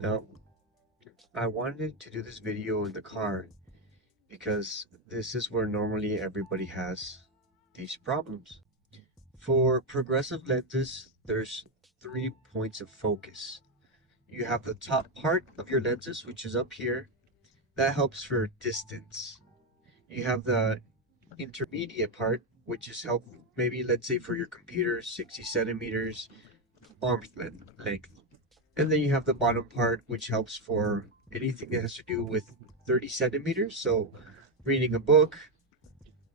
Now, I wanted to do this video in the car because this is where normally everybody has these problems. For progressive lenses, there's 3 points of focus. You have the top part of your lenses, which is up here. That helps for distance. You have the intermediate part, which is help maybe let's say for your computer, 60 centimeters arm's length. And then you have the bottom part, which helps for anything that has to do with 30 centimeters. So, reading a book,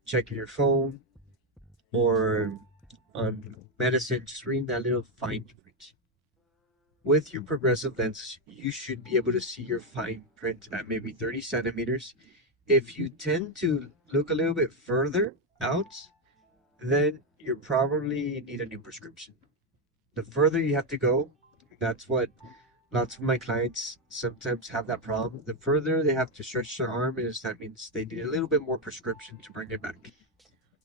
checking your phone, or on medicine, just reading that little fine print. With your progressive lens, you should be able to see your fine print at maybe 30 centimeters. If you tend to look a little bit further out, then you probably need a new prescription. The further you have to go, that's what lots of my clients sometimes have that problem. The further they have to stretch their arm is that means they need a little bit more prescription to bring it back.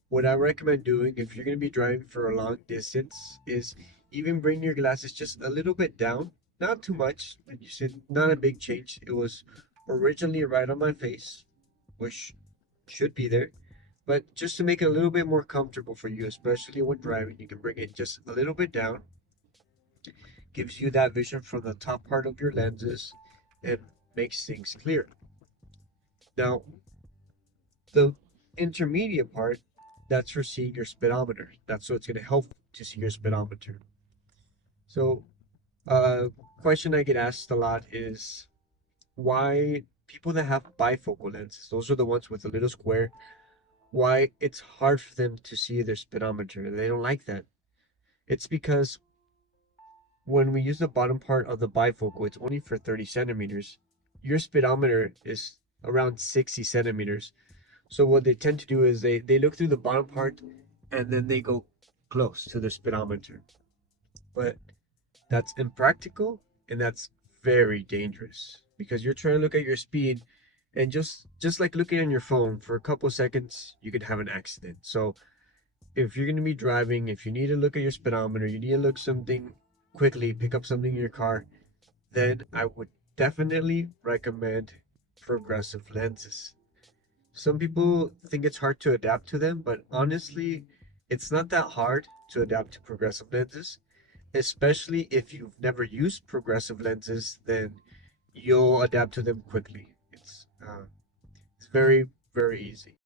What I recommend doing if you're going to be driving for a long distance is even bring your glasses just a little bit down, not too much. Like you said, not a big change. It was originally right on my face, which should be there, but just to make it a little bit more comfortable for you, especially when driving, you can bring it just a little bit down. Gives you that vision from the top part of your lenses and makes things clear. Now, the intermediate part, that's for seeing your speedometer. That's what's going to help to see your speedometer. So, question I get asked a lot is why people that have bifocal lenses, those are the ones with a little square, why it's hard for them to see their speedometer. They don't like that. It's because when we use the bottom part of the bifocal, it's only for 30 centimeters. Your speedometer is around 60 centimeters. So what they tend to do is they look through the bottom part and then they go close to their speedometer. But that's impractical and that's very dangerous because you're trying to look at your speed and just like looking on your phone for a couple seconds, you could have an accident. So if you're going to be driving, if you need to look at your speedometer, you need to look something quickly, pick up something in your car, then I would definitely recommend progressive lenses. Some people think it's hard to adapt to them, but honestly, it's not that hard to adapt to progressive lenses, especially if you've never used progressive lenses, then you'll adapt to them quickly. It's very, very easy.